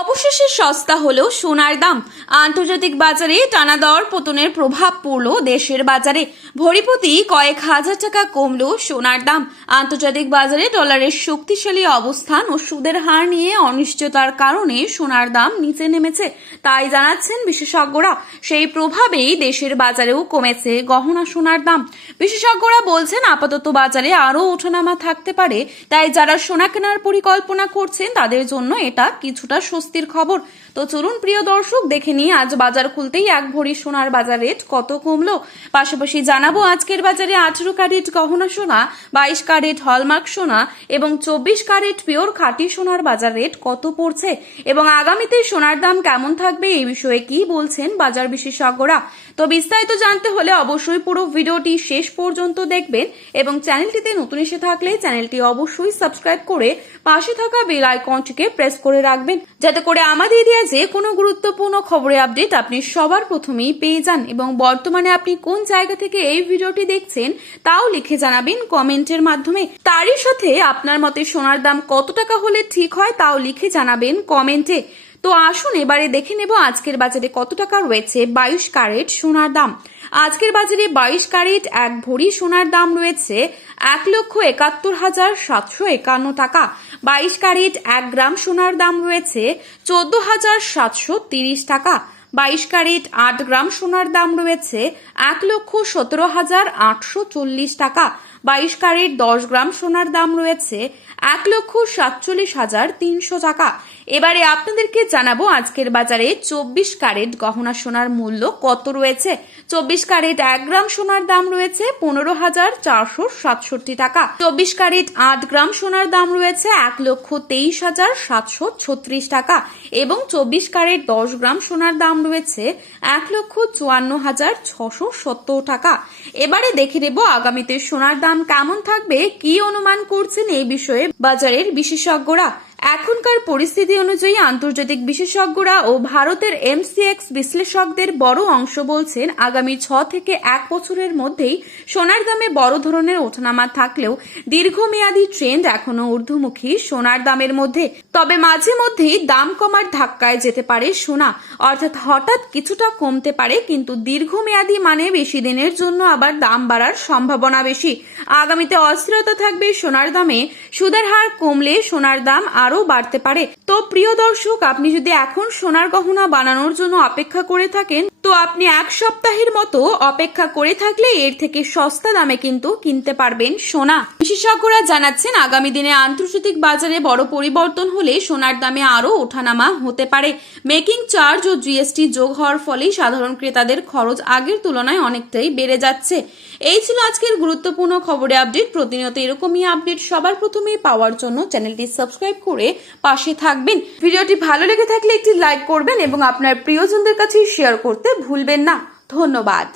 অবশেষে সস্তা হলো সোনার দাম। আন্তর্জাতিক বাজারে টানা দর পতনের প্রভাব পড়ল দেশের বাজারে। ভরিপ্রতি কয়েক হাজার টাকা কমলো সোনার দাম। আন্তর্জাতিক বাজারে ডলারের শক্তিশালী অবস্থান ও সুদের হার নিয়ে অনিশ্চয়তার কারণে সোনার দাম নিচে নেমেছে, তাই জানাচ্ছেন বিশেষজ্ঞরা। সেই প্রভাবেই দেশের বাজারেও কমেছে গহনা সোনার দাম। বিশেষজ্ঞরা বলছেন আপাতত বাজারে আরও ওঠানামা থাকতে পারে, তাই যারা সোনা কেনার পরিকল্পনা করছেন তাদের জন্য এটা কিছুটা স্বস্তির খবর। তো চলুন প্রিয় দর্শক, দেখে নিই আজ বাজার খুলতেই এক ভরি সোনার বাজার রেট কত কমলো। পাশাপাশি জানাবো আজকের বাজারে 18 ক্যারেট গহনা সোনা, 22 ক্যারেট হলমার্ক সোনা এবং 24 ক্যারেট পিওর খাঁটি সোনার বাজার রেট কত পড়ছে এবং আগামীতে সোনার দাম কেমন থাকবে এই বিষয়ে কি বলছেন বাজার বিশেষজ্ঞরা। তো বিস্তারিত জানতে হলে অবশ্যই পুরো ভিডিওটি শেষ পর্যন্ত দেখবেন এবং চ্যানেলটিতে নতুন এসে থাকলে চ্যানেলটি অবশ্যই সাবস্ক্রাইব করে পাশে থাকা বেল আইকনটিকে প্রেস করে রাখবেন, যাতে করে আমাদের দেওয়া যে কোনো গুরুত্বপূর্ণ খবরের আপডেট আপনি সবার প্রথমেই পেয়ে যান। এবং বর্তমানে আপনি কোন জায়গা থেকে এই ভিডিওটি দেখছেন তাও লিখে জানাবেন কমেন্টের মাধ্যমে। তারই সাথে আপনার মতে সোনার দাম কত টাকা হলে ঠিক হয় তাও লিখে জানাবেন কমেন্টে। তো আসুন এবারে দেখে নেব আজকের বাজারে কত টাকা রয়েছে 22 ক্যারেট সোনার দাম। আজকের বাজারে 22 ক্যারেট এক ভরি সোনার দাম রয়েছে 1,71,751 টাকা। 22 ক্যারেট 1 গ্রাম সোনার দাম রয়েছে 14,730 টাকা। 22 ক্যারেট 8 গ্রাম সোনার দাম রয়েছে 1,17,840 টাকা। 22 ক্যারেট 10 গ্রাম সোনার দাম রয়েছে 1,47,300 টাকা। এবারে আপনাদেরকে জানাবো আজকের বাজারে 24 ক্যারেট গহনা সোনার মূল্য কত রয়েছে। 24 ক্যারেট 1 গ্রাম সোনার দাম রয়েছে 15,467 টাকা। 24 ক্যারেট 8 গ্রাম সোনার দাম রয়েছে 1,23,736 টাকা এবং 24 ক্যারেট 10 গ্রাম সোনার দাম রয়েছে 1,54,670 টাকা। এবারে দেখে নেব আগামীতে সোনার দাম কেমন থাকবে, কি অনুমান করছেন এই বিষয়ে বাজারের বিশেষজ্ঞরা। এখনকার পরিস্থিতি অনুযায়ী আন্তর্জাতিক বিশেষজ্ঞরা ও ভারতের এমসিএক্স বিশ্লেষকদের বড় অংশ বলছেন আগামী 6 থেকে 1 বছরের মধ্যেই সোনার দামে বড় ধরনের ওঠানামা থাকলেও দীর্ঘমেয়াদী ট্রেন্ড এখনো ঊর্ধ্বমুখী সোনার দামের মধ্যে। তবে মাঝে মধ্যেই দাম কমার ধাক্কায় যেতে পারে সোনা, অর্থাৎ হঠাৎ কিছুটা কমতে পারে, কিন্তু দীর্ঘমেয়াদী মানে বেশি দিনের জন্য আবার দাম বাড়ার সম্ভাবনা বেশি। আগামীতে অস্থিরতা থাকবে সোনার দামে। সুদের হার কমলে সোনার দাম আরো বাড়তে পারে। তো প্রিয় দর্শক, আপনি যদি এখন সোনার গহনা বানানোর জন্য অপেক্ষা করে থাকেন তো আপনি 1 সপ্তাহের মতো অপেক্ষা করে থাকলে এর থেকে সস্তা দামে কিন্তু কিনতে পারবেন সোনা। বিশেষজ্ঞরা জানাচ্ছেন আগামী দিনে আন্তর্জাতিক বাজারে বড় পরিবর্তন হলে সোনার দামে আরো ওঠানামা হতে পারে। মেকিং চার্জ ও জিএসটি যোগ হওয়ার ফলেই সাধারণ ক্রেতাদের খরচ আগের তুলনায় অনেকটাই বেড়ে যাচ্ছে। এই ছিল আজকের গুরুত্বপূর্ণ খবরের আপডেট। প্রতিনিয়ত এরকমই আপডেট সবার প্রথমে পাওয়ার জন্য চ্যানেলটি সাবস্ক্রাইব করে পাশে থাকবেন। ভিডিওটি ভালো লেগে থাকলে একটি লাইক করবেন এবং আপনার প্রিয়জনদের কাছে শেয়ার করতে ভুলবেন না। ধন্যবাদ।